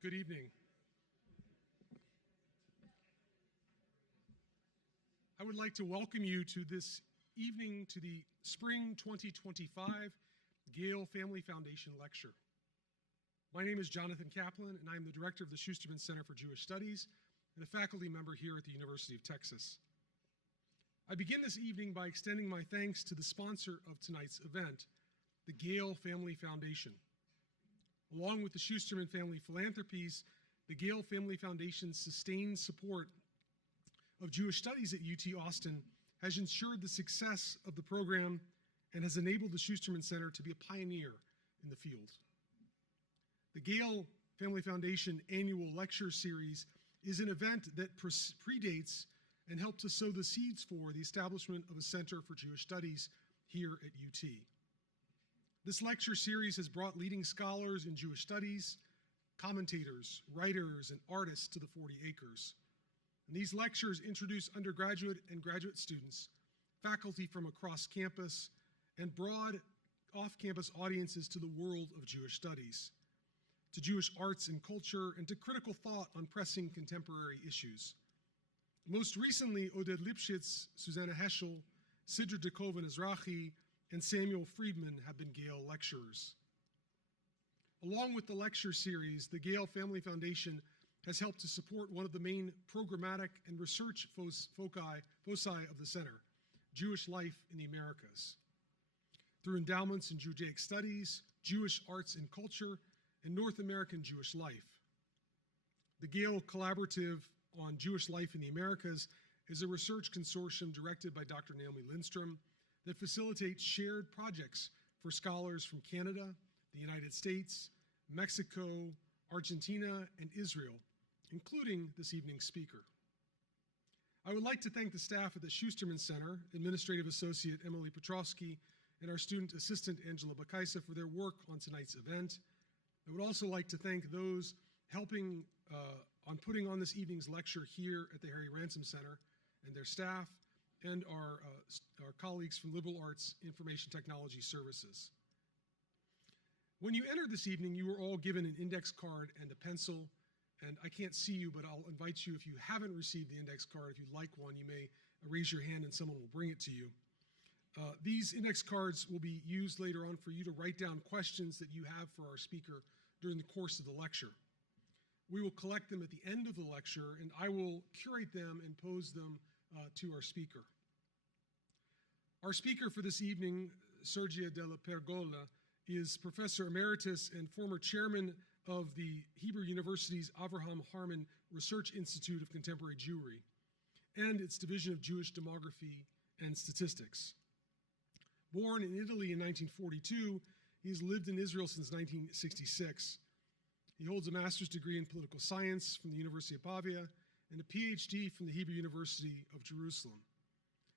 Good evening. I would like to welcome you to this evening to the Spring 2025 Gale Family Foundation Lecture. My name is Jonathan Kaplan, and I'm the director of the Schusterman Center for Jewish Studies and a faculty member here at the University of Texas. I begin this evening by extending my thanks to the sponsor of tonight's event, the Gale Family Foundation. Along with the Schusterman Family Philanthropies, the Gale Family Foundation's sustained support of Jewish studies at UT Austin has ensured the success of the program and has enabled the Schusterman Center to be a pioneer in the field. The Gale Family Foundation annual lecture series is an event that predates and helped to sow the seeds for the establishment of a Center for Jewish Studies here at UT. This lecture series has brought leading scholars in Jewish studies, commentators, writers, and artists to the 40 acres. And these lectures introduce undergraduate and graduate students, faculty from across campus, and broad off-campus audiences to the world of Jewish studies, to Jewish arts and culture, and to critical thought on pressing contemporary issues. Most recently, Oded Lipschitz, Susanna Heschel, Sidra Dekoven-Ezrahi, and Samuel Friedman have been Gale lecturers. Along with the lecture series, the Gale Family Foundation has helped to support one of the main programmatic and research foci of the center, Jewish life in the Americas, through endowments in Judaic studies, Jewish arts and culture, and North American Jewish life. The Gale Collaborative on Jewish Life in the Americas is a research consortium directed by Dr. Naomi Lindstrom that facilitates shared projects for scholars from Canada, the United States, Mexico, Argentina, and Israel, including this evening's speaker. I would like to thank the staff at the Schusterman Center, Administrative Associate Emily Petrovsky, and our student assistant Angela Bakaisa for their work on tonight's event. I would also like to thank those helping on putting on this evening's lecture here at the Harry Ransom Center and their staff, and our colleagues from Liberal Arts Information Technology Services. When you entered this evening, you were all given an index card and a pencil, and I can't see you, but I'll invite you, if you haven't received the index card, if you'd like one, you may raise your hand and someone will bring it to you. These index cards will be used later on for you to write down questions that you have for our speaker during the course of the lecture. We will collect them at the end of the lecture, and I will curate them and pose them to our speaker. Our speaker for this evening, Sergio DellaPergola, is Professor Emeritus and former chairman of the Hebrew University's Avraham Harman Research Institute of Contemporary Jewry and its Division of Jewish Demography and Statistics. Born in Italy in 1942, he has lived in Israel since 1966. He holds a master's degree in political science from the University of Pavia and a PhD from the Hebrew University of Jerusalem.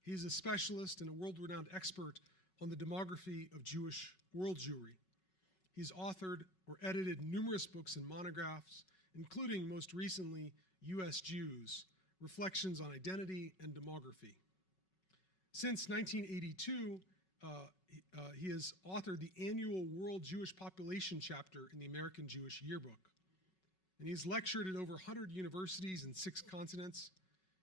He is a specialist and a world-renowned expert on the demography of Jewish world Jewry. He's authored or edited numerous books and monographs, including most recently, U.S. Jews, Reflections on Identity and Demography. Since 1982, he has authored the annual World Jewish Population chapter in the American Jewish Yearbook. And he's lectured at over 100 universities in 6 continents.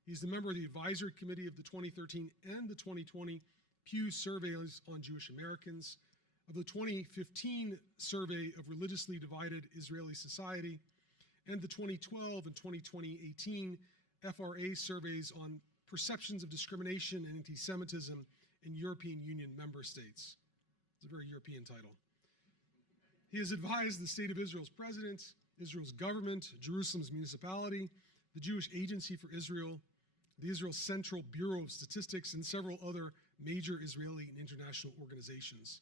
He's the member of the advisory committee of the 2013 and the 2020 Pew Surveys on Jewish Americans, of the 2015 Survey of Religiously Divided Israeli Society, and the 2012 and 2018 FRA surveys on perceptions of discrimination and anti-Semitism in European Union member states. It's a very European title. He has advised the State of Israel's president, Israel's government, Jerusalem's municipality, the Jewish Agency for Israel, the Israel Central Bureau of Statistics, and several other major Israeli and international organizations.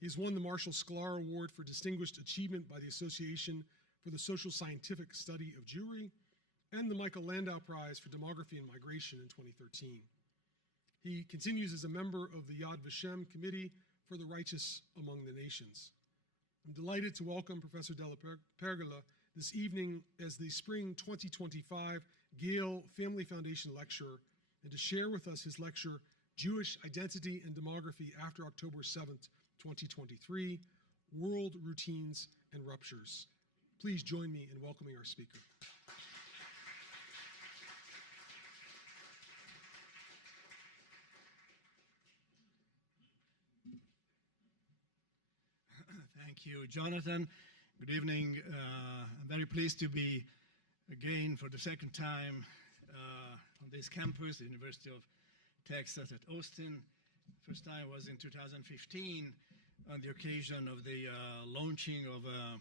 He has won the Marshall Sklar Award for Distinguished Achievement by the Association for the Social Scientific Study of Jewry, and the Michael Landau Prize for Demography and Migration in 2013. He continues as a member of the Yad Vashem Committee for the Righteous Among the Nations. I'm delighted to welcome Professor DellaPergola this evening as the Spring 2025 Gale Family Foundation Lecturer, and to share with us his lecture, Jewish Identity and Demography After October 7th, 2023, World Routines and Ruptures. Please join me in welcoming our speaker. Thank you, Jonathan. Good evening. I'm very pleased to be again for the second time on this campus, the University of Texas at Austin. First time was in 2015 on the occasion of the launching of a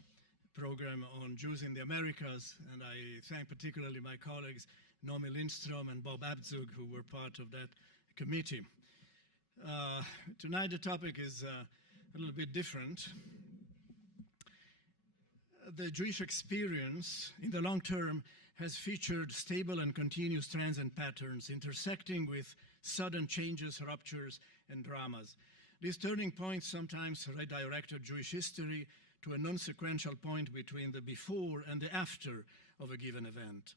program on Jews in the Americas, and I thank particularly my colleagues Nomi Lindstrom and Bob Abzug, who were part of that committee. Tonight the topic is a little bit different. The Jewish experience in the long term has featured stable and continuous trends and patterns intersecting with sudden changes, ruptures, and dramas. These turning points sometimes redirected Jewish history to a non-sequential point between the before and the after of a given event.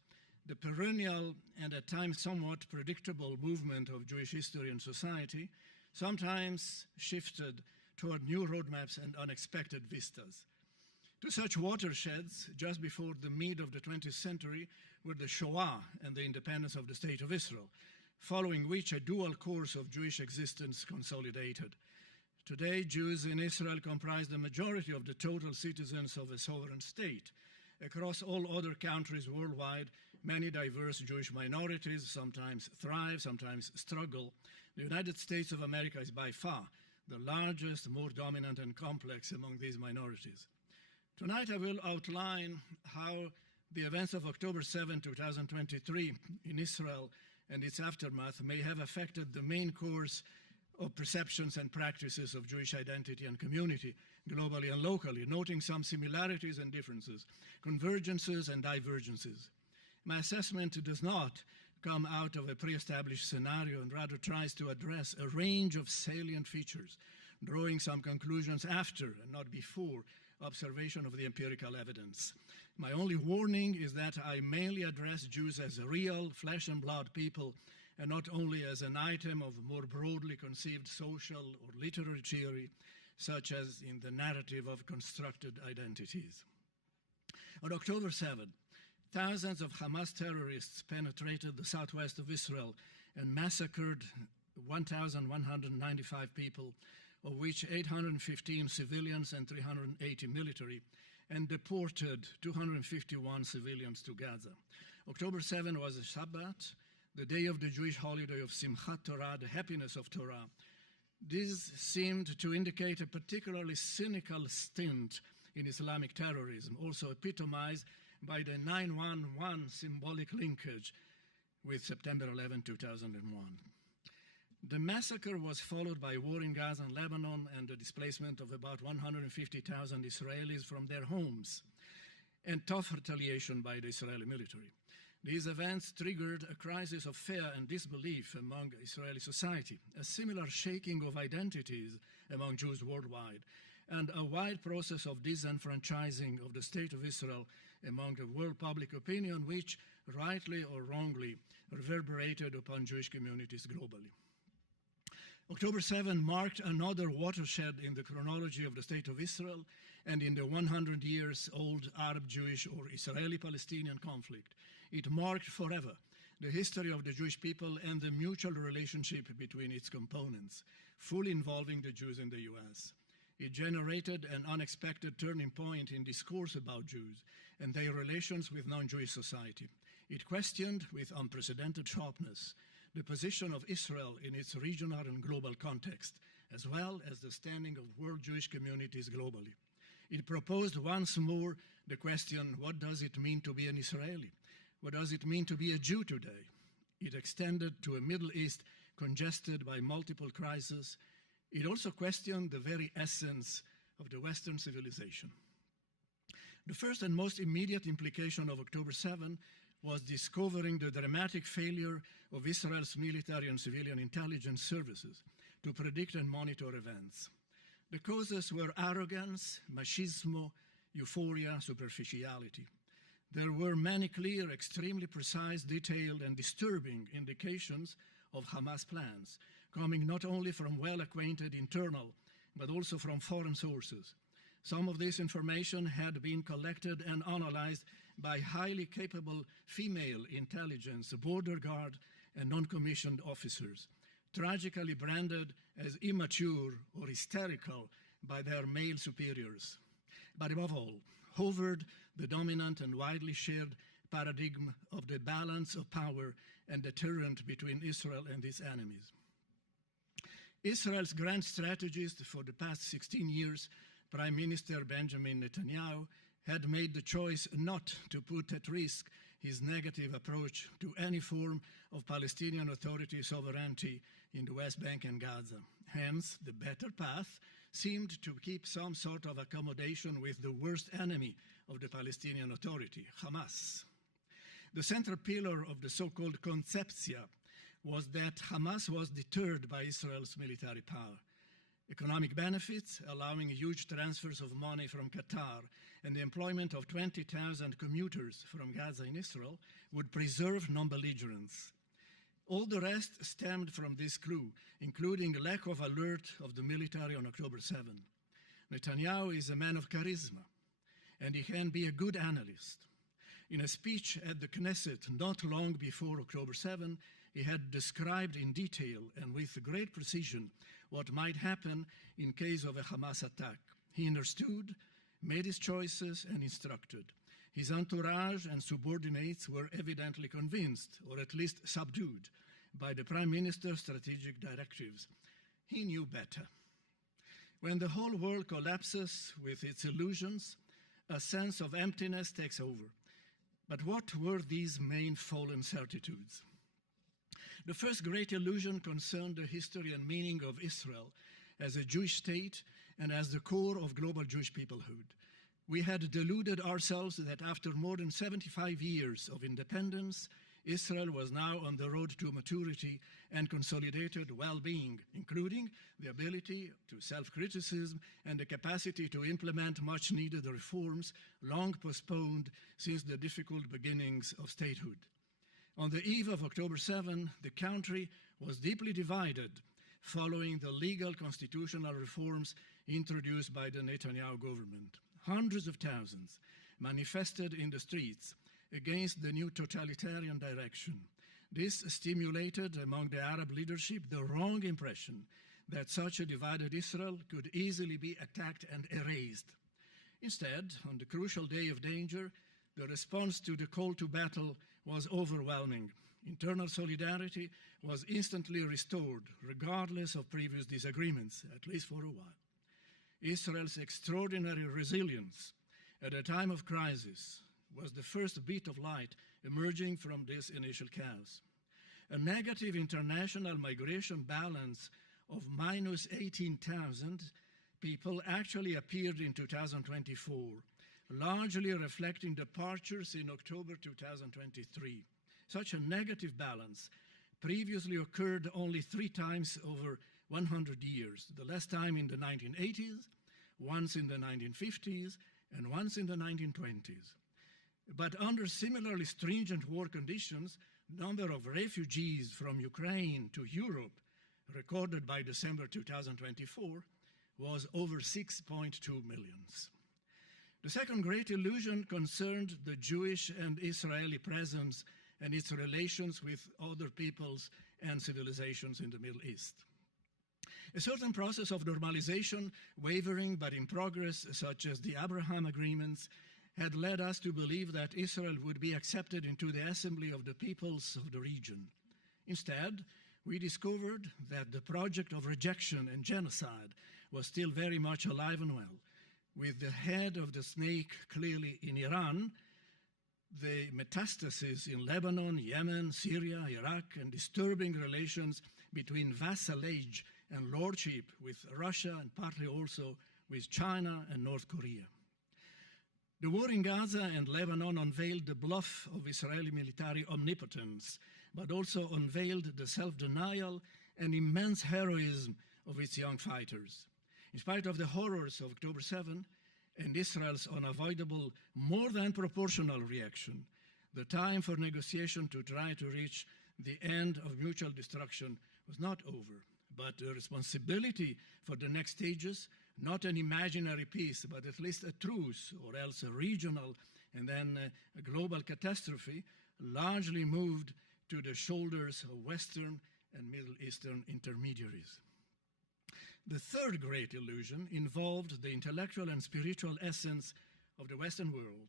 The perennial and at times somewhat predictable movement of Jewish history and society sometimes shifted toward new roadmaps and unexpected vistas. Two such watersheds just before the mid of the 20th century were the Shoah and the independence of the State of Israel, following which a dual course of Jewish existence consolidated. Today, Jews in Israel comprise the majority of the total citizens of a sovereign state. Across all other countries worldwide, many diverse Jewish minorities sometimes thrive, sometimes struggle. The United States of America is by far the largest, more dominant and complex among these minorities. Tonight I will outline how the events of October 7, 2023 in Israel and its aftermath may have affected the main course of perceptions and practices of Jewish identity and community, globally and locally, noting some similarities and differences, convergences and divergences. My assessment does not come out of a pre-established scenario and rather tries to address a range of salient features, drawing some conclusions after and not before observation of the empirical evidence. My only warning is that I mainly address Jews as real, flesh and blood people, and not only as an item of more broadly conceived social or literary theory, such as in the narrative of constructed identities. On October 7, thousands of Hamas terrorists penetrated the southwest of Israel and massacred 1,195 people, of which 815 civilians and 380 military, and deported 251 civilians to Gaza. October 7 was a Shabbat, the day of the Jewish holiday of Simchat Torah, the happiness of Torah. This seemed to indicate a particularly cynical stint in Islamic terrorism, also epitomized by the 9/11 symbolic linkage with September 11, 2001. The massacre was followed by war in Gaza and Lebanon and the displacement of about 150,000 Israelis from their homes, and tough retaliation by the Israeli military. These events triggered a crisis of fear and disbelief among Israeli society, a similar shaking of identities among Jews worldwide, and a wide process of disenfranchising of the State of Israel among the world public opinion, which, rightly or wrongly, reverberated upon Jewish communities globally. October 7 marked another watershed in the chronology of the State of Israel and in the 100 years old Arab-Jewish or Israeli-Palestinian conflict. It marked forever the history of the Jewish people and the mutual relationship between its components, fully involving the Jews in the US. It generated an unexpected turning point in discourse about Jews and their relations with non-Jewish society. It questioned, with unprecedented sharpness, the position of Israel in its regional and global context, as well as the standing of world Jewish communities globally. It proposed once more the question, what does it mean to be an Israeli? What does it mean to be a Jew today? It extended to a Middle East congested by multiple crises. It also questioned the very essence of the Western civilization. The first and most immediate implication of October 7 was discovering the dramatic failure of Israel's military and civilian intelligence services to predict and monitor events. The causes were arrogance, machismo, euphoria, superficiality. There were many clear, extremely precise, detailed, and disturbing indications of Hamas plans, coming not only from well-acquainted internal, but also from foreign sources. Some of this information had been collected and analyzed by highly capable female intelligence, border guard, and non-commissioned officers, tragically branded as immature or hysterical by their male superiors. But above all, hovered the dominant and widely shared paradigm of the balance of power and deterrent between Israel and its enemies. Israel's grand strategist for the past 16 years, Prime Minister Benjamin Netanyahu, had made the choice not to put at risk his negative approach to any form of Palestinian Authority sovereignty in the West Bank and Gaza. Hence, the better path seemed to keep some sort of accommodation with the worst enemy of the Palestinian Authority, Hamas. The central pillar of the so-called conceptia was that Hamas was deterred by Israel's military power. Economic benefits, allowing huge transfers of money from Qatar and the employment of 20,000 commuters from Gaza in Israel, would preserve non-belligerence. All the rest stemmed from this clue, including lack of alert of the military on October 7. Netanyahu is a man of charisma, and he can be a good analyst. In a speech at the Knesset not long before October 7, he had described in detail and with great precision what might happen in case of a Hamas attack. He understood, made his choices, and instructed. His entourage and subordinates were evidently convinced, or at least subdued, by the Prime Minister's strategic directives. He knew better. When the whole world collapses with its illusions, a sense of emptiness takes over. But what were these main fallen certitudes? The first great illusion concerned the history and meaning of Israel as a Jewish state and as the core of global Jewish peoplehood. We had deluded ourselves that after more than 75 years of independence, Israel was now on the road to maturity and consolidated well-being, including the ability to self-criticism and the capacity to implement much-needed reforms long postponed since the difficult beginnings of statehood. On the eve of October 7, the country was deeply divided following the legal constitutional reforms introduced by the Netanyahu government. Hundreds of thousands manifested in the streets against the new totalitarian direction. This stimulated among the Arab leadership the wrong impression that such a divided Israel could easily be attacked and erased. Instead, on the crucial day of danger, the response to the call to battle was overwhelming. Internal solidarity was instantly restored, regardless of previous disagreements, at least for a while. Israel's extraordinary resilience at a time of crisis was the first beat of light emerging from this initial chaos. A negative international migration balance of minus 18,000 people actually appeared in 2024, largely reflecting departures in October 2023. Such a negative balance previously occurred only 3 times over 100 years, the last time in the 1980s, once in the 1950s, and once in the 1920s. But under similarly stringent war conditions, number of refugees from Ukraine to Europe, recorded by December 2024, was over 6.2 million. The second great illusion concerned the Jewish and Israeli presence and its relations with other peoples and civilizations in the Middle East. A certain process of normalization, wavering but in progress, such as the Abraham agreements, had led us to believe that Israel would be accepted into the assembly of the peoples of the region. Instead, we discovered that the project of rejection and genocide was still very much alive and well, with the head of the snake clearly in Iran, the metastases in Lebanon, Yemen, Syria, Iraq, and disturbing relations between vassalage and lordship with Russia and partly also with China and North Korea. The war in Gaza and Lebanon unveiled the bluff of Israeli military omnipotence, but also unveiled the self-denial and immense heroism of its young fighters. In spite of the horrors of October 7 and Israel's unavoidable, more than proportional reaction, the time for negotiation to try to reach the end of mutual destruction was not over, but the responsibility for the next stages not an imaginary peace, but at least a truce, or else a regional and then a global catastrophe, largely moved to the shoulders of Western and Middle Eastern intermediaries. The third great illusion involved the intellectual and spiritual essence of the Western world.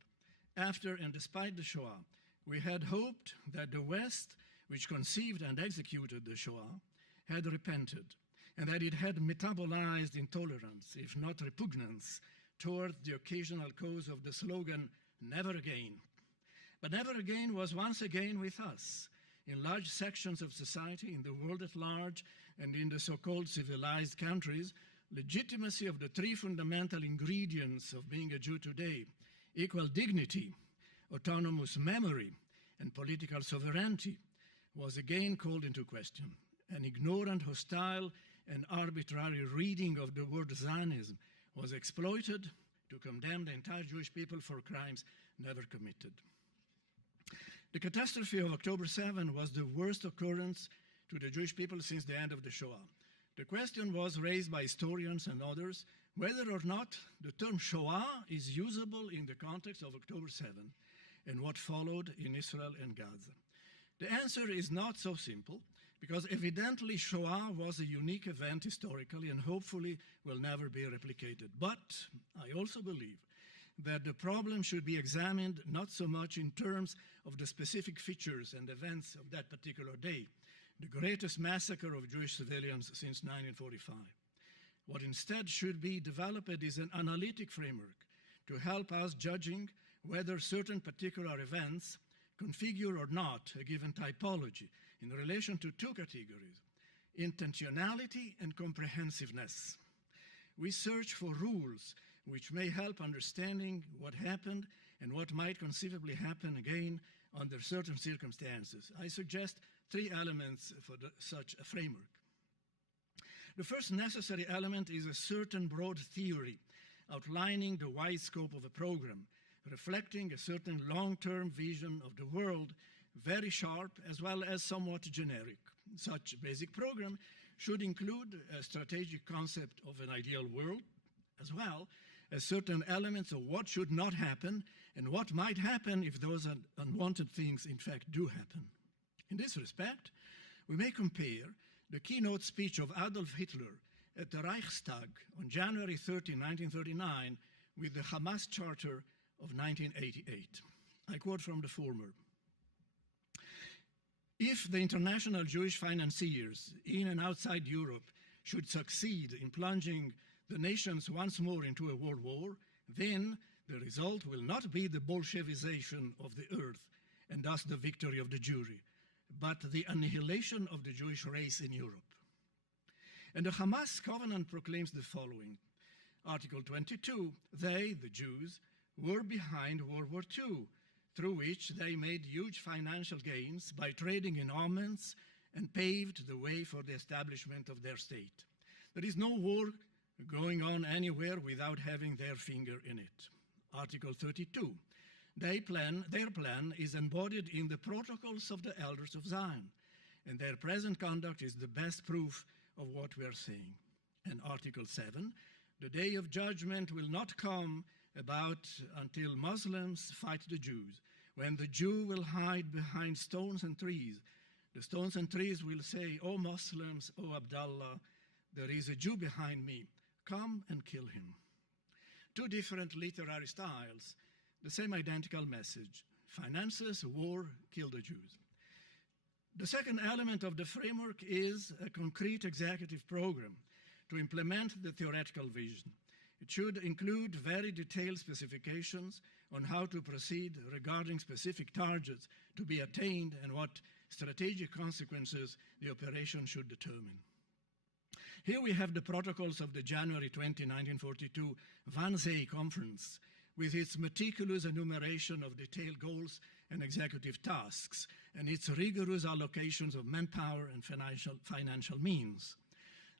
After and despite the Shoah, we had hoped that the West, which conceived and executed the Shoah, had repented, and that it had metabolized intolerance, if not repugnance, toward the occasional cause of the slogan, "Never again." But never again was once again with us. In large sections of society, in the world at large, and in the so-called civilized countries, legitimacy of the three fundamental ingredients of being a Jew today, equal dignity, autonomous memory, and political sovereignty, was again called into question. An ignorant, hostile, and arbitrary reading of the word Zionism was exploited to condemn the entire Jewish people for crimes never committed. The catastrophe of October 7 was the worst occurrence to the Jewish people since the end of the Shoah. The question was raised by historians and others whether or not the term Shoah is usable in the context of October 7 and what followed in Israel and Gaza. The answer is not so simple, because evidently Shoah was a unique event historically and hopefully will never be replicated. But I also believe that the problem should be examined not so much in terms of the specific features and events of that particular day, the greatest massacre of Jewish civilians since 1945. What instead should be developed is an analytic framework to help us judging whether certain particular events configure or not a given typology in relation to two categories, intentionality and comprehensiveness. We search for rules which may help understanding what happened and what might conceivably happen again under certain circumstances. I suggest three elements for such a framework. The first necessary element is a certain broad theory outlining the wide scope of a program, reflecting a certain long-term vision of the world, very sharp as well as somewhat generic. Such basic program should include a strategic concept of an ideal world, as well as certain elements of what should not happen and what might happen if those unwanted things in fact do happen. In this respect, we may compare the keynote speech of Adolf Hitler at the Reichstag on January 30, 1939, with the Hamas Charter of 1988. I quote from the former. If the international Jewish financiers in and outside Europe should succeed in plunging the nations once more into a world war, then the result will not be the Bolshevization of the earth and thus the victory of the Jewry, but the annihilation of the Jewish race in Europe. And the Hamas covenant proclaims the following. Article 22, they, the Jews, were behind World War II, through which they made huge financial gains by trading in armaments and paved the way for the establishment of their state. There is no war going on anywhere without having their finger in it. Article 32, their plan is embodied in the protocols of the elders of Zion, and their present conduct is the best proof of what we are saying. And Article 7, the day of judgment will not come about until Muslims fight the Jews, when the Jew will hide behind stones and trees. The stones and trees will say, O Muslims, O Abdallah, there is a Jew behind me, come and kill him. Two different literary styles, the same identical message. Finances, war, kill the Jews. The second element of the framework is a concrete executive program to implement the theoretical vision. It should include very detailed specifications on how to proceed regarding specific targets to be attained and what strategic consequences the operation should determine. Here we have the protocols of the January 20, 1942 Wannsee Conference, with its meticulous enumeration of detailed goals and executive tasks, and its rigorous allocations of manpower and financial means.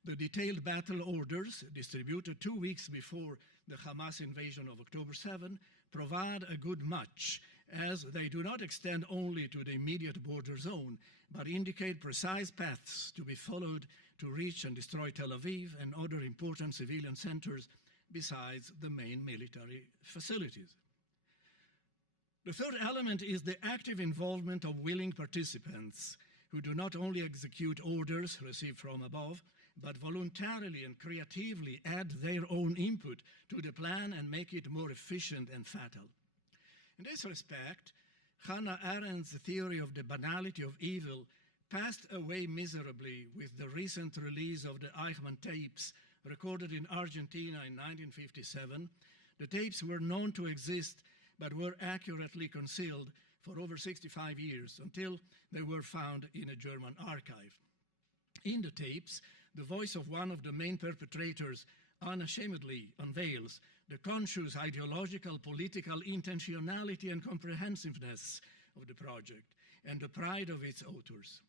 The detailed battle orders, distributed 2 weeks before the Hamas invasion of October 7, provide a good match, as they do not extend only to the immediate border zone, but indicate precise paths to be followed to to reach and destroy Tel Aviv and other important civilian centers besides the main military facilities. The third element is the active involvement of willing participants who do not only execute orders received from above, but voluntarily and creatively add their own input to the plan and make it more efficient and fatal. In this respect, Hannah Arendt's theory of the banality of evil passed away miserably with the recent release of the Eichmann tapes recorded in Argentina in 1957. The tapes were known to exist but were accurately concealed for over 65 years until they were found in a German archive. In the tapes, the voice of one of the main perpetrators unashamedly unveils the conscious ideological, political intentionality and comprehensiveness of the project and the pride of its authors.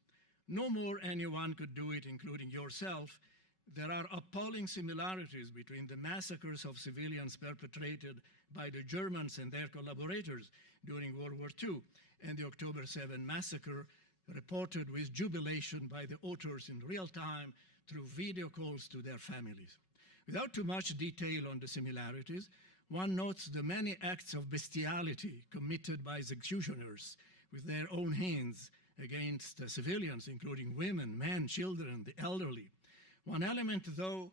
No more anyone could do it, including yourself. There are appalling similarities between the massacres of civilians perpetrated by the Germans and their collaborators during World War II and the October 7 massacre, reported with jubilation by the authors in real time through video calls to their families. Without too much detail on the similarities, one notes the many acts of bestiality committed by executioners with their own hands against civilians, including women, men, children, the elderly. One element, though,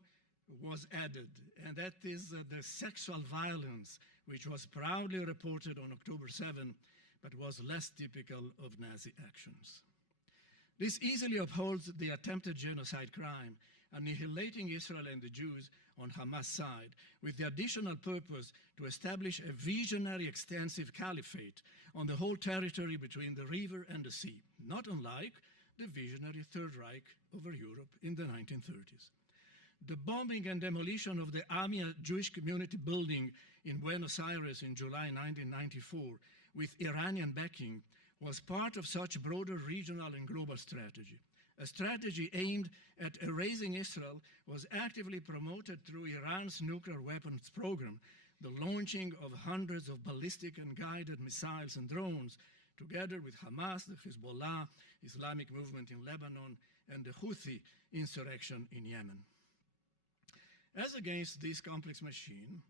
was added, and that is the sexual violence, which was proudly reported on October 7, but was less typical of Nazi actions. This easily upholds the attempted genocide crime, annihilating Israel and the Jews on Hamas' side, with the additional purpose to establish a visionary extensive caliphate on the whole territory between the river and the sea, not unlike the visionary Third Reich over Europe in the 1930s. The bombing and demolition of the Amia Jewish community building in Buenos Aires in July 1994 with Iranian backing was part of such broader regional and global strategy. A strategy aimed at erasing Israel was actively promoted through Iran's nuclear weapons program, the launching of hundreds of ballistic and guided missiles and drones, together with Hamas, the Hezbollah, Islamic movement in Lebanon, and the Houthi insurrection in Yemen. As against this complex machine,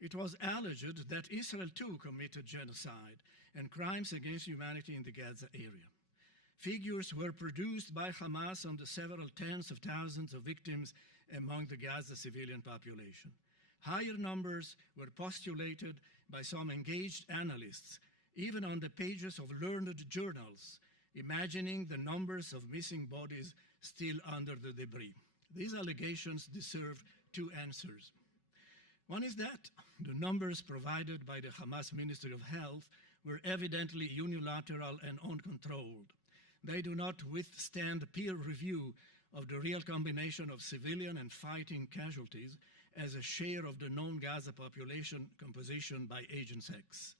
it was alleged that Israel too committed genocide and crimes against humanity in the Gaza area. Figures were produced by Hamas on the several tens of thousands of victims among the Gaza civilian population. Higher numbers were postulated by some engaged analysts, even on the pages of learned journals, imagining the numbers of missing bodies still under the debris. These allegations deserve two answers. One is that the numbers provided by the Hamas Ministry of Health were evidently unilateral and uncontrolled. They do not withstand peer review of the real combination of civilian and fighting casualties as a share of the known Gaza population composition by Agent X.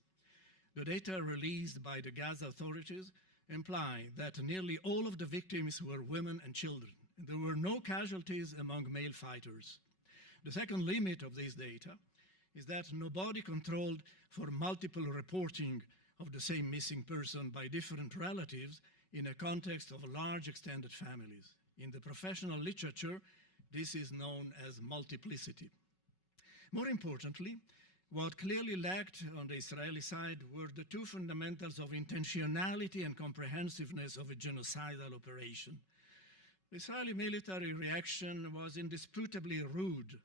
The data released by the Gaza authorities imply that nearly all of the victims were women and children. There were no casualties among male fighters. The second limit of this data is that nobody controlled for multiple reporting of the same missing person by different relatives in a context of large extended families. In the professional literature, this is known as multiplicity. More importantly, what clearly lacked on the Israeli side were the two fundamentals of intentionality and comprehensiveness of a genocidal operation. The Israeli military reaction was indisputably rude,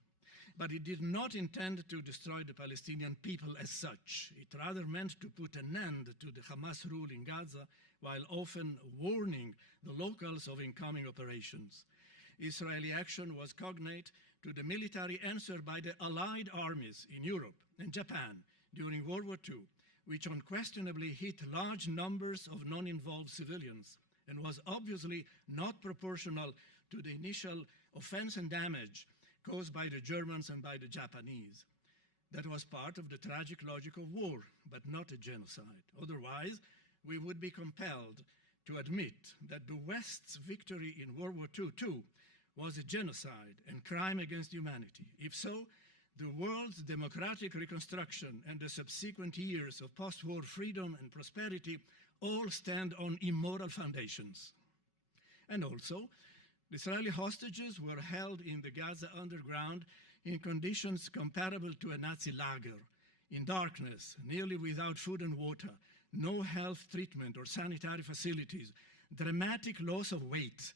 but it did not intend to destroy the Palestinian people as such. It rather meant to put an end to the Hamas rule in Gaza, while often warning the locals of incoming operations. Israeli action was cognate to the military answer by the Allied armies in Europe and Japan during World War II, which unquestionably hit large numbers of non-involved civilians and was obviously not proportional to the initial offense and damage caused by the Germans and by the Japanese. That was part of the tragic logic of war, but not a genocide. Otherwise, we would be compelled to admit that the West's victory in World War II too was a genocide and crime against humanity. If so, the world's democratic reconstruction and the subsequent years of post-war freedom and prosperity all stand on immoral foundations. And also, The Israeli hostages were held in the Gaza underground in conditions comparable to a Nazi lager, in darkness, nearly without food and water, no health treatment or sanitary facilities, dramatic loss of weight,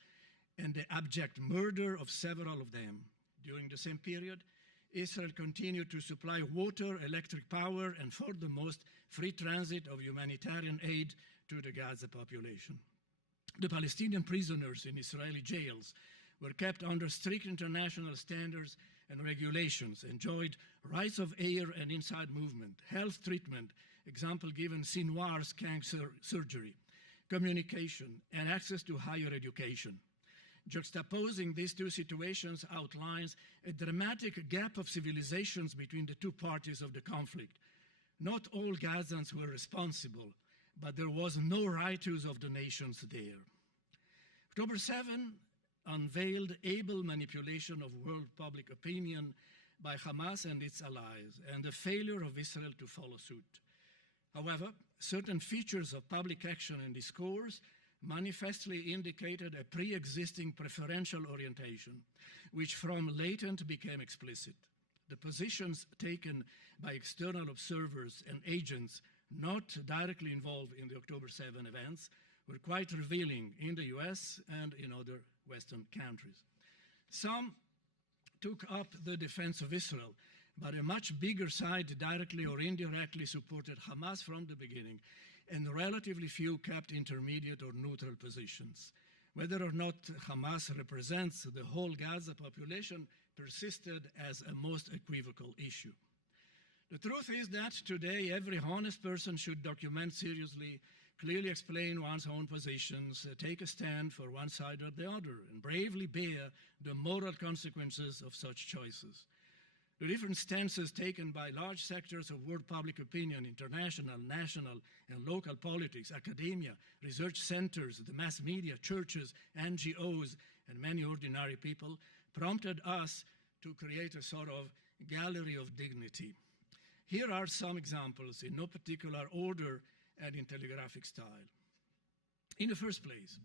and the abject murder of several of them. During the same period, Israel continued to supply water, electric power, and foremost, free transit of humanitarian aid to the Gaza population. The Palestinian prisoners in Israeli jails were kept under strict international standards and regulations, enjoyed rights of air and inside movement, health treatment, example given Sinwar's cancer surgery, communication, and access to higher education. Juxtaposing these two situations outlines a dramatic gap of civilizations between the two parties of the conflict. Not all Gazans were responsible, but there was no rights of the nations there. October 7 unveiled able manipulation of world public opinion by Hamas and its allies, and the failure of Israel to follow suit. However, certain features of public action and discourse manifestly indicated a pre-existing preferential orientation, which from latent became explicit. The positions taken by external observers and agents not directly involved in the October 7 events were quite revealing in the US and in other Western countries. Some took up the defense of Israel, but a much bigger side directly or indirectly supported Hamas from the beginning, and relatively few kept intermediate or neutral positions. Whether or not Hamas represents the whole Gaza population persisted as a most equivocal issue. The truth is that today every honest person should document seriously, clearly explain one's own positions, take a stand for one side or the other, and bravely bear the moral consequences of such choices. The different stances taken by large sectors of world public opinion, international, national, and local politics, academia, research centers, the mass media, churches, NGOs, and many ordinary people prompted us to create a sort of gallery of dignity. Here are some examples in no particular order and in telegraphic style. In the first place,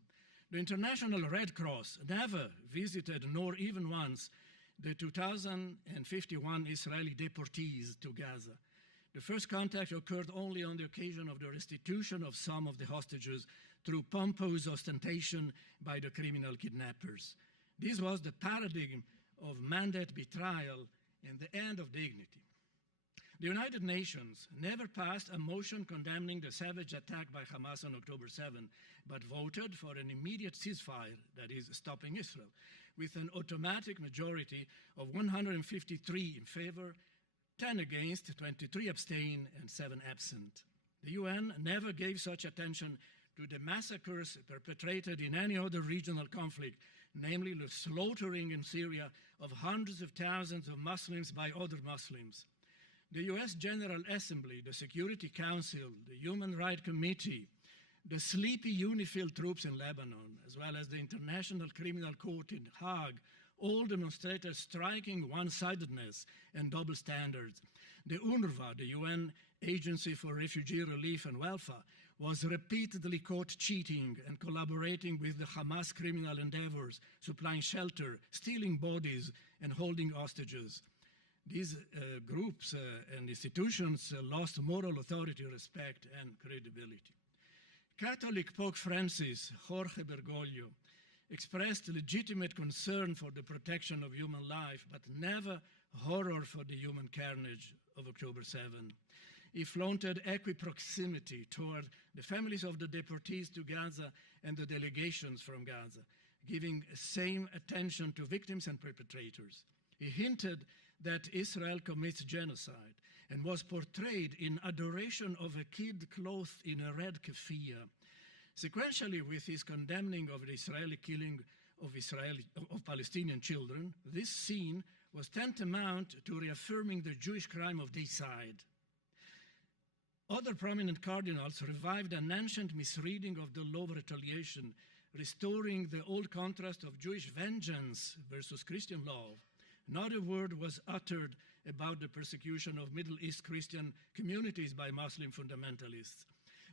the International Red Cross never visited, nor even once, the 2,051 Israeli deportees to Gaza. The first contact occurred only on the occasion of the restitution of some of the hostages through pompous ostentation by the criminal kidnappers. This was the paradigm of mandate betrayal and the end of dignity. The United Nations never passed a motion condemning the savage attack by Hamas on October 7, but voted for an immediate ceasefire, that is, stopping Israel, with an automatic majority of 153 in favor, 10 against, 23 abstain, and 7 absent. The UN never gave such attention to the massacres perpetrated in any other regional conflict, namely the slaughtering in Syria of hundreds of thousands of Muslims by other Muslims. The US General Assembly, the Security Council, the Human Rights Committee, the sleepy UNIFIL troops in Lebanon, as well as the International Criminal Court in Hague, all demonstrated striking one-sidedness and double standards. The UNRWA, the UN Agency for Refugee Relief and Welfare, was repeatedly caught cheating and collaborating with the Hamas criminal endeavors, supplying shelter, stealing bodies, and holding hostages. These groups and institutions lost moral authority, respect, and credibility. Catholic Pope Francis, Jorge Bergoglio, expressed legitimate concern for the protection of human life, but never horror for the human carnage of October 7. He flaunted equiproximity toward the families of the deportees to Gaza and the delegations from Gaza, giving same attention to victims and perpetrators. He hinted that Israel commits genocide and was portrayed in adoration of a kid clothed in a red keffiyeh. Sequentially, with his condemning of the Israeli killing of Palestinian children, this scene was tantamount to reaffirming the Jewish crime of deicide. Other prominent cardinals revived an ancient misreading of the law of retaliation, restoring the old contrast of Jewish vengeance versus Christian love. Not a word was uttered about the persecution of Middle East Christian communities by Muslim fundamentalists.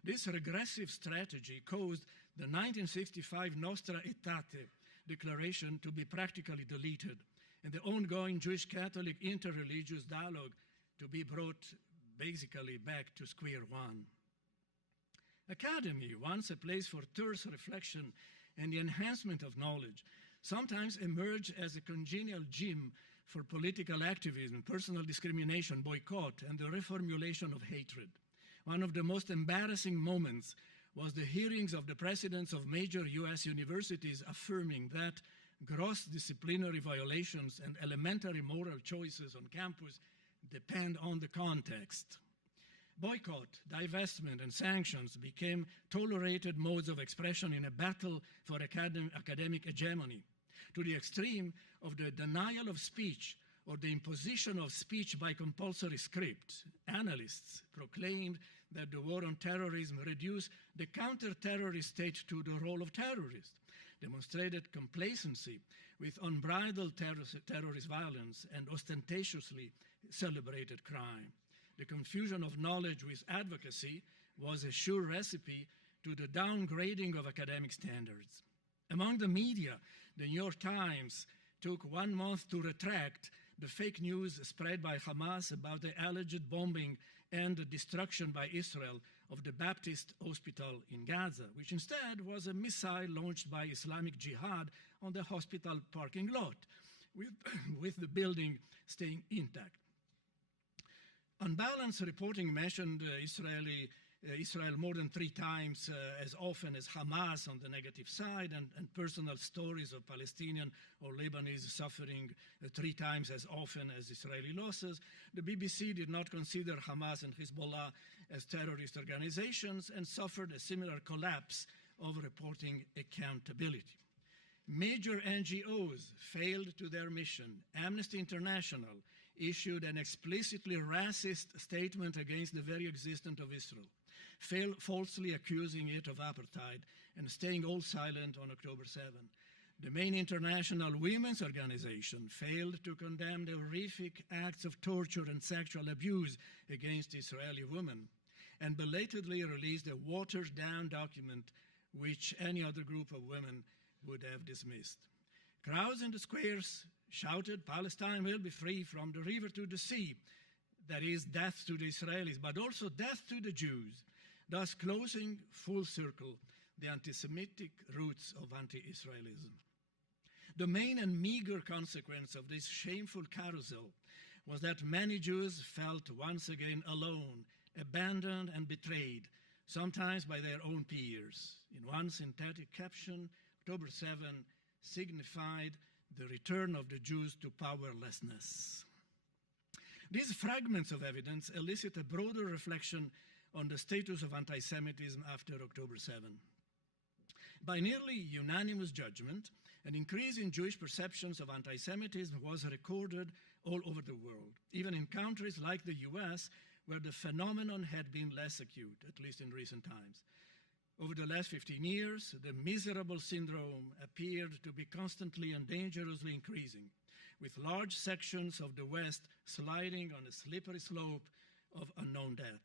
This regressive strategy caused the 1965 Nostra Aetate, declaration to be practically deleted, and the ongoing Jewish-Catholic interreligious dialogue to be brought basically back to square one. Academy, once a place for terse reflection and the enhancement of knowledge, sometimes emerged as a congenial gym for political activism, personal discrimination, boycott, and the reformulation of hatred. One of the most embarrassing moments was the hearings of the presidents of major US universities affirming that gross disciplinary violations and elementary moral choices on campus depend on the context. Boycott, divestment, and sanctions became tolerated modes of expression in a battle for academic hegemony, to the extreme of the denial of speech or the imposition of speech by compulsory script. Analysts proclaimed that the war on terrorism reduced the counter-terrorist state to the role of terrorist, demonstrated complacency with unbridled terrorist violence, and ostentatiously celebrated crime. The confusion of knowledge with advocacy was a sure recipe to the downgrading of academic standards. Among the media, the New York Times took 1 month to retract the fake news spread by Hamas about the alleged bombing and the destruction by Israel of the Baptist Hospital in Gaza, which instead was a missile launched by Islamic Jihad on the hospital parking lot, with the building staying intact. Unbalanced reporting mentioned Israel more than 3 times as often as Hamas on the negative side, and personal stories of Palestinian or Lebanese suffering 3 times as often as Israeli losses. The BBC did not consider Hamas and Hezbollah as terrorist organizations and suffered a similar collapse of reporting accountability. Major NGOs failed to their mission. Amnesty International issued an explicitly racist statement against the very existence of Israel, falsely accusing it of apartheid and staying all silent on October 7. The main international women's organization failed to condemn the horrific acts of torture and sexual abuse against Israeli women, and belatedly released a watered-down document which any other group of women would have dismissed. Crowds in the squares shouted, "Palestine will be free from the river to the sea," that is, death to the Israelis, but also death to the Jews, thus closing full circle the anti-Semitic roots of anti-Israelism. The main and meager consequence of this shameful carousel was that many Jews felt once again alone, abandoned and betrayed, sometimes by their own peers. In one synthetic caption, October 7 signified the return of the Jews to powerlessness. These fragments of evidence elicit a broader reflection on the status of anti-Semitism after October 7. By nearly unanimous judgment, an increase in Jewish perceptions of anti-Semitism was recorded all over the world, even in countries like the US, where the phenomenon had been less acute, at least in recent times. Over the last 15 years, the miserable syndrome appeared to be constantly and dangerously increasing, with large sections of the West sliding on a slippery slope of unknown death.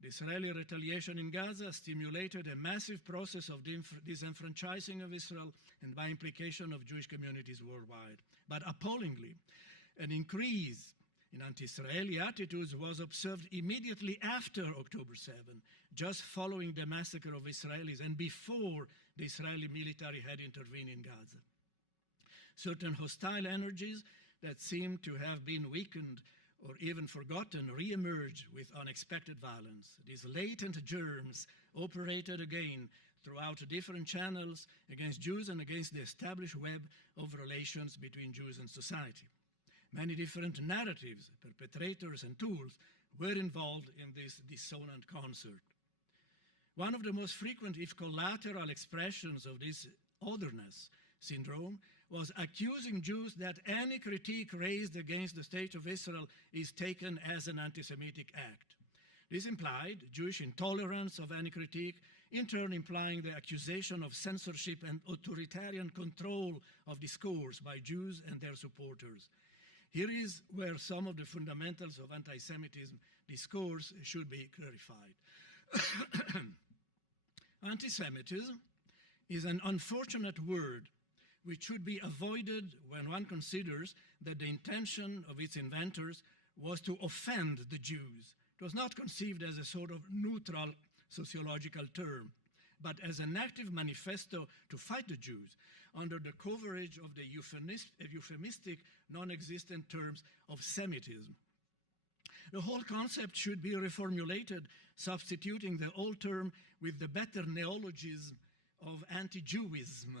The Israeli retaliation in Gaza stimulated a massive process of disenfranchising of Israel and by implication of Jewish communities worldwide. But appallingly, an increase in anti-Israeli attitudes was observed immediately after October 7, just following the massacre of Israelis and before the Israeli military had intervened in Gaza. Certain hostile energies that seemed to have been weakened or even forgotten re-emerged with unexpected violence. These latent germs operated again throughout different channels against Jews and against the established web of relations between Jews and society. Many different narratives, perpetrators, and tools were involved in this dissonant concert. One of the most frequent, if collateral, expressions of this otherness syndrome was accusing Jews that any critique raised against the state of Israel is taken as an anti-Semitic act. This implied Jewish intolerance of any critique, in turn implying the accusation of censorship and authoritarian control of discourse by Jews and their supporters. Here is where some of the fundamentals of anti-Semitism discourse should be clarified. Anti-Semitism is an unfortunate word which should be avoided when one considers that the intention of its inventors was to offend the Jews. It was not conceived as a sort of neutral sociological term, but as an active manifesto to fight the Jews under the coverage of the euphemistic, non-existent terms of Semitism. The whole concept should be reformulated, substituting the old term with the better neologism of anti-Jewism.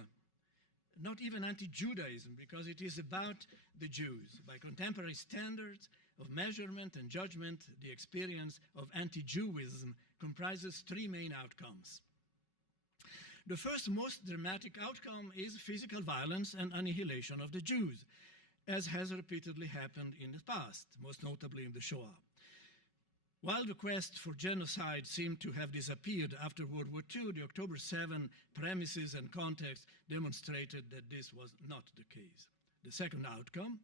Not even anti-Judaism, because it is about the Jews. By contemporary standards of measurement and judgment, the experience of anti-Jewism comprises three main outcomes. The first most dramatic outcome is physical violence and annihilation of the Jews, as has repeatedly happened in the past, most notably in the Shoah. While the quest for genocide seemed to have disappeared after World War II, the October 7 premises and context demonstrated that this was not the case. The second outcome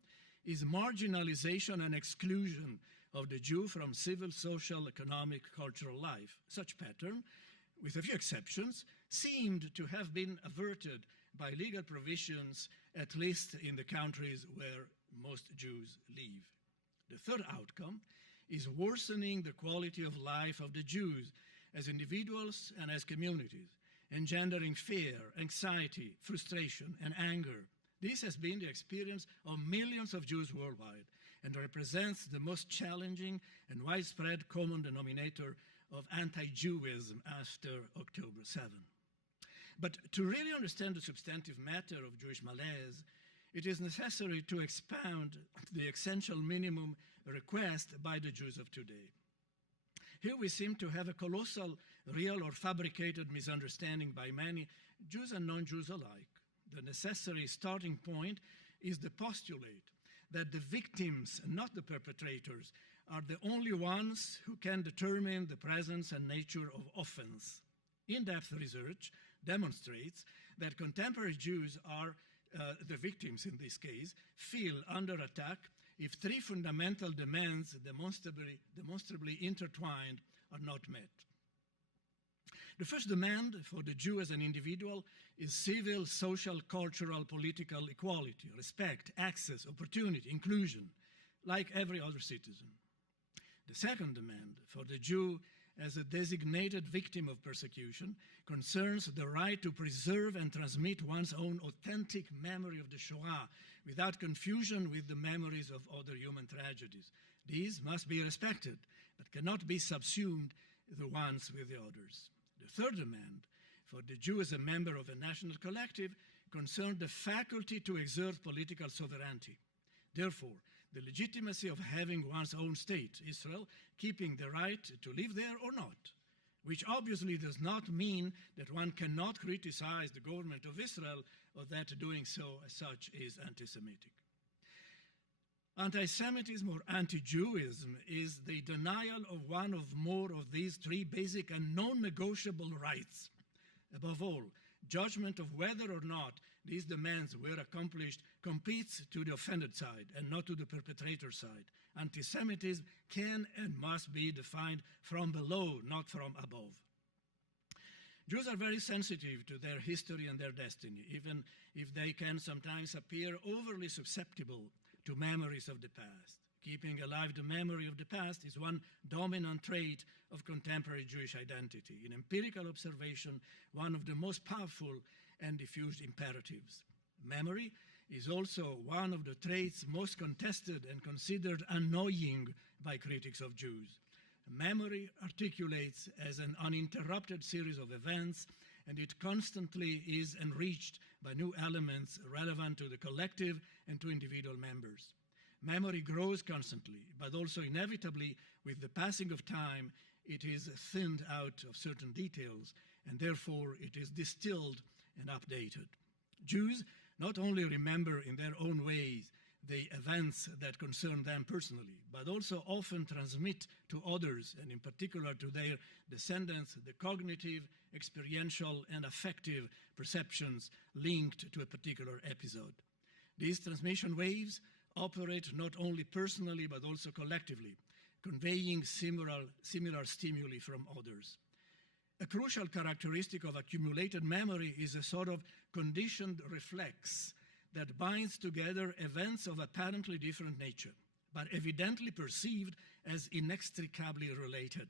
is marginalization and exclusion of the Jew from civil, social, economic, cultural life. Such pattern, with a few exceptions, seemed to have been averted by legal provisions, at least in the countries where most Jews live. The third outcome is worsening the quality of life of the Jews as individuals and as communities, engendering fear, anxiety, frustration, and anger. This has been the experience of millions of Jews worldwide and represents the most challenging and widespread common denominator of anti-Jewism after October 7. But to really understand the substantive matter of Jewish malaise, it is necessary to expound the essential minimum request by the Jews of today. Here we seem to have a colossal, real or fabricated misunderstanding by many, Jews and non-Jews alike. The necessary starting point is the postulate that the victims, not the perpetrators, are the only ones who can determine the presence and nature of offense. In-depth research demonstrates that contemporary Jews are, the victims in this case, feel under attack if three fundamental demands demonstrably intertwined are not met. The first demand for the Jew as an individual is civil, social, cultural, political equality, respect, access, opportunity, inclusion, like every other citizen. The second demand for the Jew as a designated victim of persecution concerns the right to preserve and transmit one's own authentic memory of the Shoah without confusion with the memories of other human tragedies. These must be respected, but cannot be subsumed the ones with the others. The third demand for the Jew as a member of a national collective concerned the faculty to exert political sovereignty. Therefore, the legitimacy of having one's own state, Israel, keeping the right to live there or not, which obviously does not mean that one cannot criticize the government of Israel or that doing so as such is anti-Semitic. Anti-Semitism or anti-Jewism is the denial of one of more of these three basic and non-negotiable rights. Above all, judgment of whether or not these demands were accomplished competes to the offended side and not to the perpetrator side. Anti-Semitism can and must be defined from below, not from above. Jews are very sensitive to their history and their destiny, even if they can sometimes appear overly susceptible to memories of the past. Keeping alive the memory of the past is one dominant trait of contemporary Jewish identity. In empirical observation, one of the most powerful and diffused imperatives. Memory is also one of the traits most contested and considered annoying by critics of Jews. Memory articulates as an uninterrupted series of events, and it constantly is enriched by new elements relevant to the collective and to individual members. Memory grows constantly, but also inevitably, with the passing of time, it is thinned out of certain details, and therefore it is distilled and updated. Jews not only remember in their own ways the events that concern them personally, but also often transmit to others, and in particular to their descendants, the cognitive, experiential, and affective perceptions linked to a particular episode. These transmission waves operate not only personally, but also collectively, conveying similar stimuli from others. A crucial characteristic of accumulated memory is a sort of conditioned reflex that binds together events of apparently different nature, but evidently perceived as inextricably related.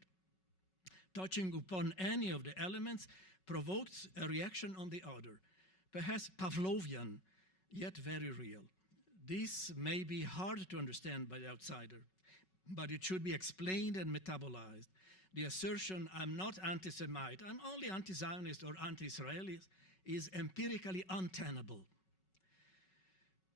Touching upon any of the elements provokes a reaction on the other, perhaps Pavlovian, yet very real. This may be hard to understand by the outsider, but it should be explained and metabolized. The assertion, I'm not anti-Semite, I'm only anti-Zionist or anti-Israeli, is empirically untenable.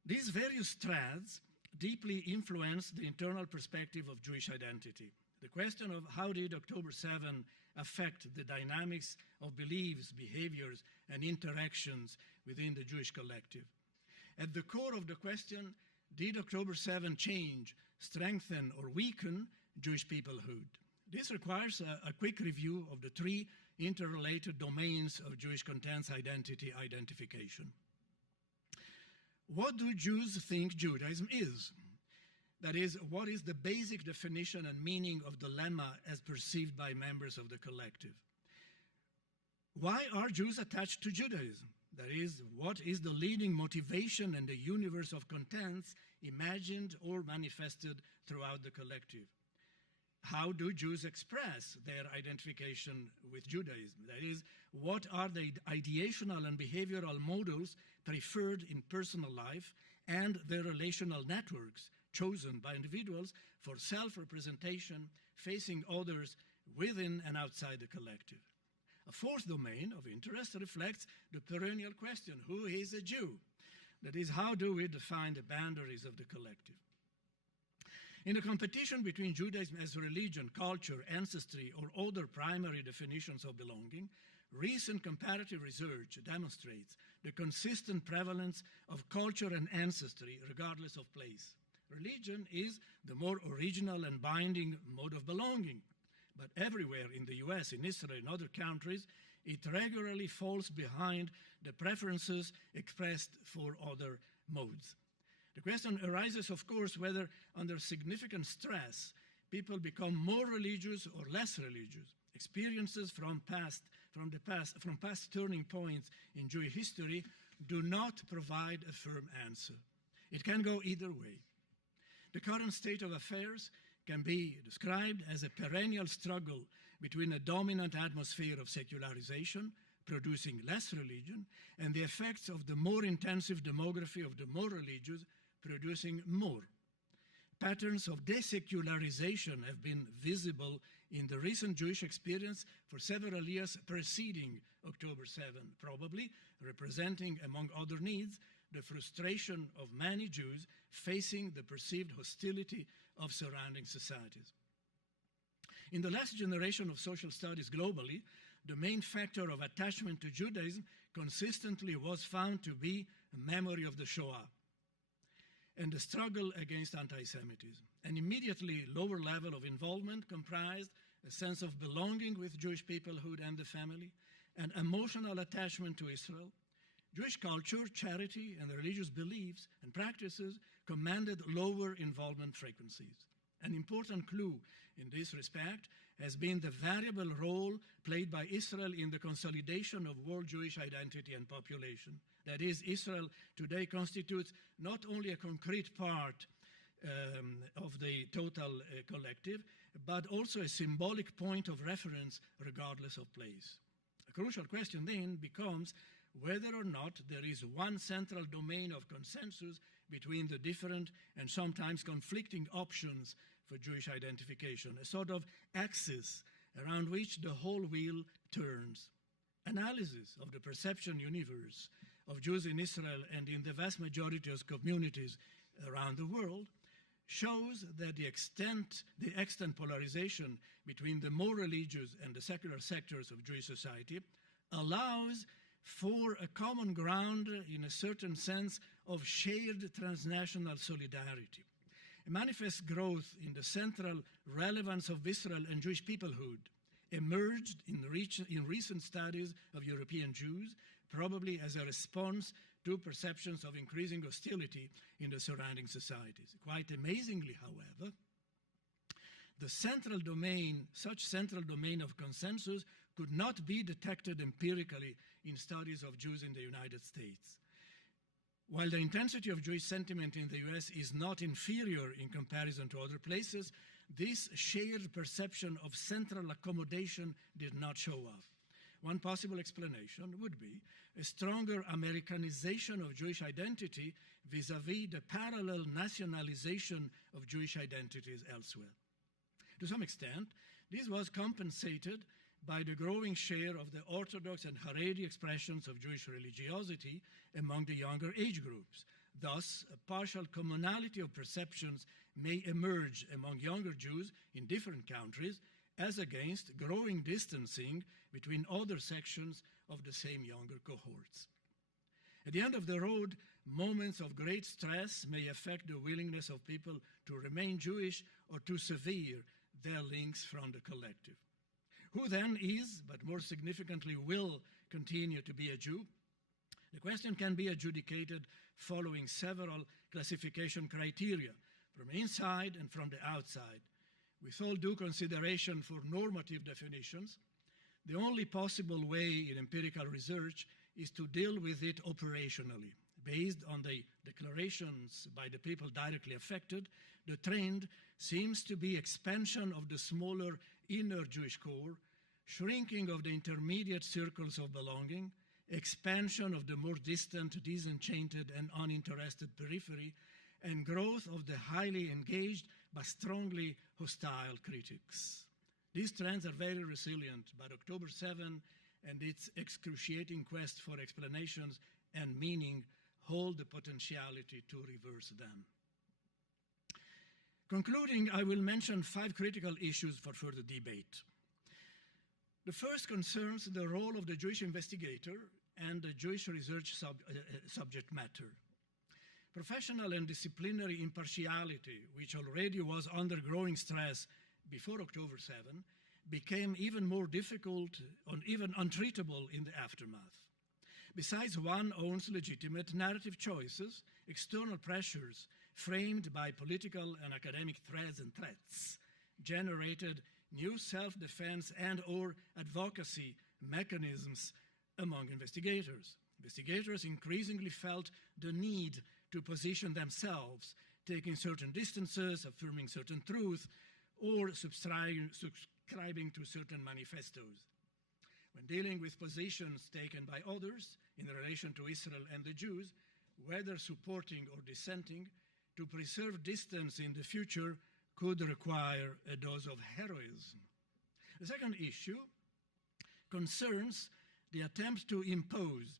These various strands deeply influence the internal perspective of Jewish identity. The question of how did October 7 affect the dynamics of beliefs, behaviors, and interactions within the Jewish collective. At the core of the question, did October 7 change, strengthen, or weaken Jewish peoplehood? This requires a quick review of the three interrelated domains of Jewish contents identification. What do Jews think Judaism is? That is, what is the basic definition and meaning of the lemma as perceived by members of the collective? Why are Jews attached to Judaism? That is, what is the leading motivation in the universe of contents imagined or manifested throughout the collective? How do Jews express their identification with Judaism? That is, what are the ideational and behavioral models preferred in personal life and their relational networks chosen by individuals for self-representation facing others within and outside the collective? A fourth domain of interest reflects the perennial question, who is a Jew? That is, how do we define the boundaries of the collective? In the competition between Judaism as religion, culture, ancestry, or other primary definitions of belonging, recent comparative research demonstrates the consistent prevalence of culture and ancestry regardless of place. Religion is the more original and binding mode of belonging, but everywhere in the US, in Israel, and other countries, it regularly falls behind the preferences expressed for other modes. The question arises, of course, whether under significant stress, people become more religious or less religious. Experiences from past turning points in Jewish history do not provide a firm answer. It can go either way. The current state of affairs can be described as a perennial struggle between a dominant atmosphere of secularization, producing less religion, and the effects of the more intensive demography of the more religious, producing more. Patterns of desecularization have been visible in the recent Jewish experience for several years preceding October 7, probably representing, among other needs, the frustration of many Jews facing the perceived hostility of surrounding societies. In the last generation of social studies globally, the main factor of attachment to Judaism consistently was found to be a memory of the Shoah and the struggle against anti-Semitism. An immediately lower level of involvement comprised a sense of belonging with Jewish peoplehood and the family, an emotional attachment to Israel. Jewish culture, charity, and religious beliefs and practices commanded lower involvement frequencies. An important clue in this respect has been the variable role played by Israel in the consolidation of world Jewish identity and population. That is, Israel today constitutes not only a concrete part of the total collective, but also a symbolic point of reference regardless of place. A crucial question then becomes whether or not there is one central domain of consensus between the different and sometimes conflicting options for Jewish identification, a sort of axis around which the whole wheel turns. Analysis of the perception universe of Jews in Israel and in the vast majority of communities around the world shows that the extant polarization between the more religious and the secular sectors of Jewish society allows for a common ground, in a certain sense, of shared transnational solidarity. A manifest growth in the central relevance of Israel and Jewish peoplehood emerged in recent studies of European Jews, probably as a response to perceptions of increasing hostility in the surrounding societies. Quite amazingly, however, such central domain of consensus could not be detected empirically in studies of Jews in the United States. While the intensity of Jewish sentiment in the US is not inferior in comparison to other places, this shared perception of central accommodation did not show up. One possible explanation would be a stronger Americanization of Jewish identity vis-à-vis the parallel nationalization of Jewish identities elsewhere. To some extent, this was compensated by the growing share of the Orthodox and Haredi expressions of Jewish religiosity among the younger age groups. Thus, a partial commonality of perceptions may emerge among younger Jews in different countries as against growing distancing between other sections of the same younger cohorts. At the end of the road, moments of great stress may affect the willingness of people to remain Jewish or to sever their links from the collective. Who then is, but more significantly will, continue to be a Jew? The question can be adjudicated following several classification criteria, from inside and from the outside. With all due consideration for normative definitions, the only possible way in empirical research is to deal with it operationally. Based on the declarations by the people directly affected, the trend seems to be expansion of the smaller inner Jewish core, shrinking of the intermediate circles of belonging, expansion of the more distant, disenchanted, and uninterested periphery, and growth of the highly engaged but strongly hostile critics. These trends are very resilient, but October 7 and its excruciating quest for explanations and meaning hold the potentiality to reverse them. Concluding, I will mention 5 critical issues for further debate. The first concerns the role of the Jewish investigator and the Jewish research subject matter. Professional and disciplinary impartiality, which already was under growing stress before October 7, became even more difficult and even untreatable in the aftermath. Besides one's own legitimate narrative choices, external pressures framed by political and academic threads and threats generated new self-defense and or advocacy mechanisms among investigators. Investigators increasingly felt the need to position themselves, taking certain distances, affirming certain truth, or subscribing to certain manifestos. When dealing with positions taken by others in relation to Israel and the Jews, whether supporting or dissenting, to preserve distance in the future could require a dose of heroism. The second issue concerns the attempt to impose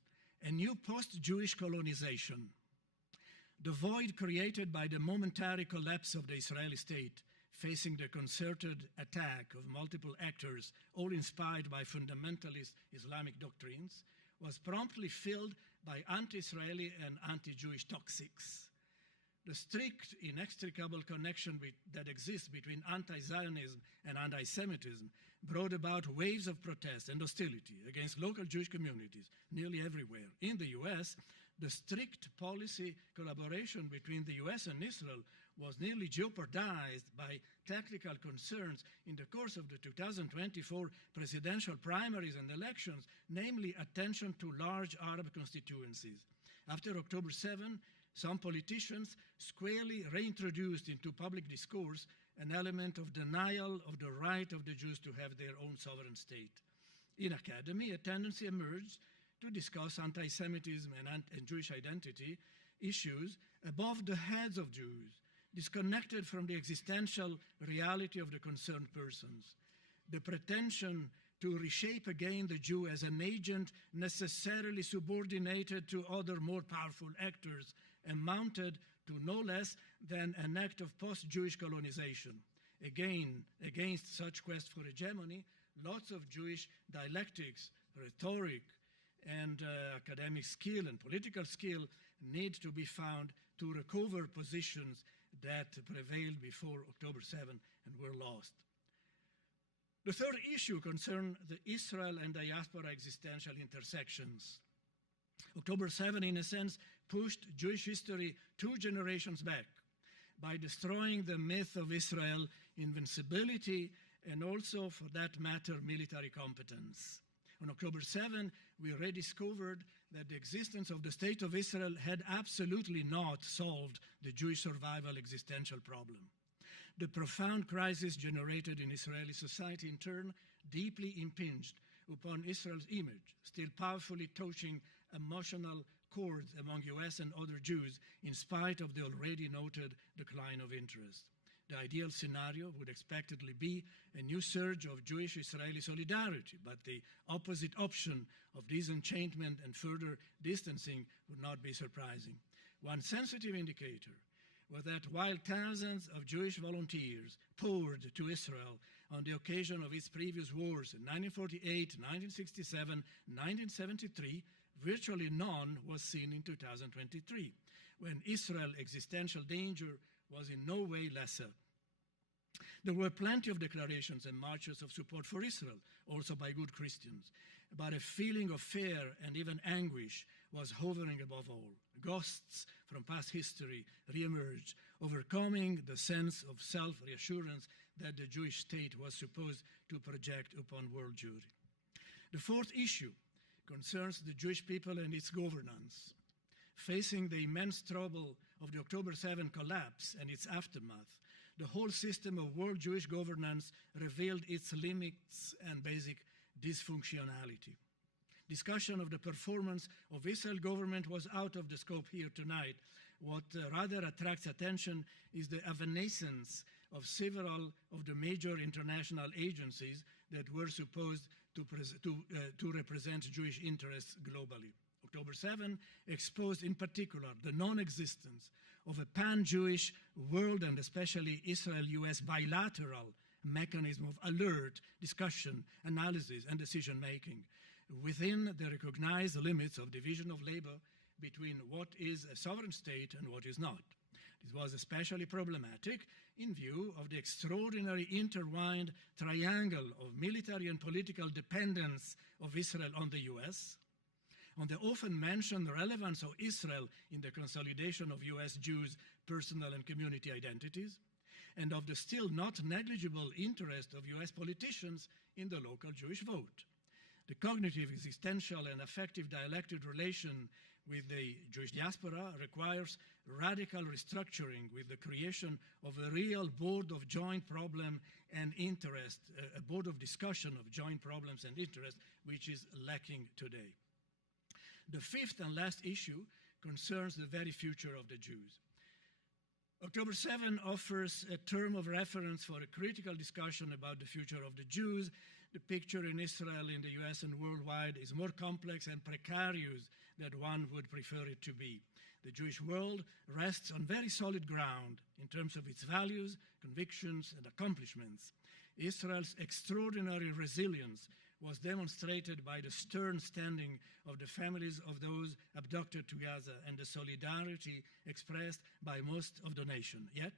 a new post-Jewish colonization. The void created by the momentary collapse of the Israeli state, facing the concerted attack of multiple actors, all inspired by fundamentalist Islamic doctrines, was promptly filled by anti-Israeli and anti-Jewish toxics. The strict, inextricable connection that exists between anti-Zionism and anti-Semitism brought about waves of protest and hostility against local Jewish communities nearly everywhere. In the US, the strict policy collaboration between the US and Israel was nearly jeopardized by tactical concerns in the course of the 2024 presidential primaries and elections, namely attention to large Arab constituencies. After October 7, some politicians squarely reintroduced into public discourse an element of denial of the right of the Jews to have their own sovereign state. In academy, a tendency emerged to discuss anti-Semitism and Jewish identity issues above the heads of Jews, disconnected from the existential reality of the concerned persons. The pretension to reshape again the Jew as an agent necessarily subordinated to other more powerful actors amounted to no less than an act of post-Jewish colonization. Again, against such quest for hegemony, lots of Jewish dialectics, rhetoric, and academic skill and political skill need to be found to recover positions that prevailed before October 7 and were lost. The third issue concerned the Israel and diaspora existential intersections. October 7, in a sense, pushed Jewish history 2 generations back by destroying the myth of Israel's invincibility and also, for that matter, military competence. On October 7, we rediscovered that the existence of the State of Israel had absolutely not solved the Jewish survival existential problem. The profound crisis generated in Israeli society, in turn, deeply impinged upon Israel's image, still powerfully touching emotional chords among US and other Jews, in spite of the already noted decline of interest. The ideal scenario would expectedly be a new surge of Jewish-Israeli solidarity, but the opposite option of disenchantment and further distancing would not be surprising. One sensitive indicator was that while thousands of Jewish volunteers poured to Israel on the occasion of its previous wars in 1948, 1967, 1973, virtually none was seen in 2023, when Israel's existential danger was in no way lesser. There were plenty of declarations and marches of support for Israel, also by good Christians, but a feeling of fear and even anguish was hovering above all. Ghosts from past history reemerged, overcoming the sense of self-reassurance that the Jewish state was supposed to project upon world Jewry. The fourth issue concerns the Jewish people and its governance. Facing the immense trouble of the October 7 collapse and its aftermath, the whole system of world Jewish governance revealed its limits and basic dysfunctionality. Discussion of the performance of Israel government was out of the scope here tonight. What rather attracts attention is the evanescence of several of the major international agencies that were supposed to represent Jewish interests globally. October 7 exposed in particular the non-existence of a pan-Jewish world and especially Israel-US bilateral mechanism of alert, discussion, analysis, and decision-making within the recognized limits of division of labor between what is a sovereign state and what is not. This was especially problematic in view of the extraordinary intertwined triangle of military and political dependence of Israel on the US, on the often mentioned relevance of Israel in the consolidation of US Jews' personal and community identities, and of the still not negligible interest of US politicians in the local Jewish vote. The cognitive, existential, and affective dialectic relation with the Jewish diaspora requires radical restructuring with the creation of a real board of joint problem and interest, a board of discussion of joint problems and interest, which is lacking today. The fifth and last issue concerns the very future of the Jews. October 7 offers a term of reference for a critical discussion about the future of the Jews. The picture in Israel, in the US, and worldwide is more complex and precarious than one would prefer it to be. The Jewish world rests on very solid ground in terms of its values, convictions, and accomplishments. Israel's extraordinary resilience was demonstrated by the stern standing of the families of those abducted to Gaza and the solidarity expressed by most of the nation. Yet,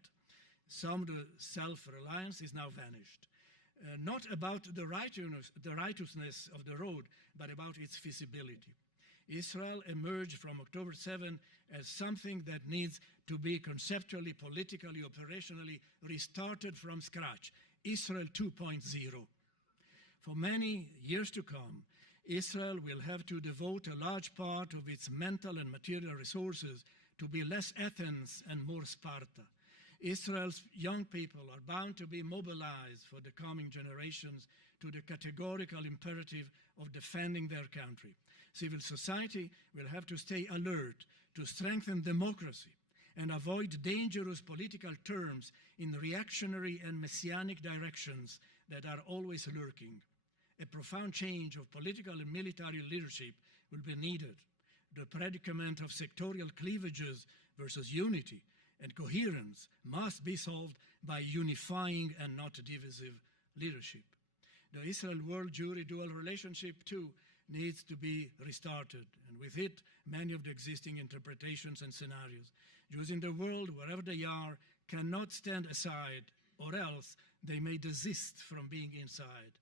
some of the self-reliance is now vanished. Not about the righteousness of the road, but about its feasibility. Israel emerged from October 7 as something that needs to be conceptually, politically, operationally restarted from scratch. Israel 2.0. For many years to come, Israel will have to devote a large part of its mental and material resources to be less Athens and more Sparta. Israel's young people are bound to be mobilized for the coming generations to the categorical imperative of defending their country. Civil society will have to stay alert to strengthen democracy and avoid dangerous political terms in reactionary and messianic directions that are always lurking. A profound change of political and military leadership will be needed. The predicament of sectorial cleavages versus unity and coherence must be solved by unifying and not divisive leadership. The Israel-world Jewry dual relationship, too, needs to be restarted, and with it, many of the existing interpretations and scenarios. Jews in the world, wherever they are, cannot stand aside, or else they may desist from being inside.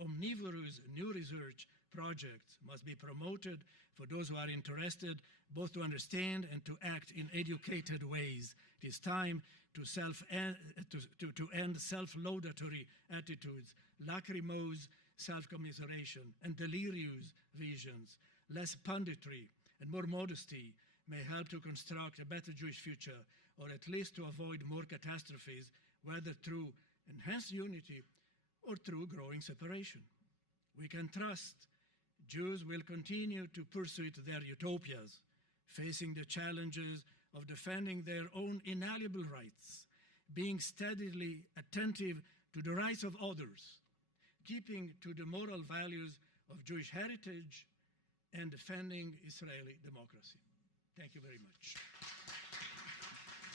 Omnivorous new research projects must be promoted for those who are interested both to understand and to act in educated ways. It is time to end self-laudatory attitudes, lachrymose self-commiseration, and delirious visions. Less punditry and more modesty may help to construct a better Jewish future, or at least to avoid more catastrophes, whether through enhanced unity or through growing separation. We can trust Jews will continue to pursue their utopias, facing the challenges of defending their own inalienable rights, being steadily attentive to the rights of others, keeping to the moral values of Jewish heritage, and defending Israeli democracy. Thank you very much.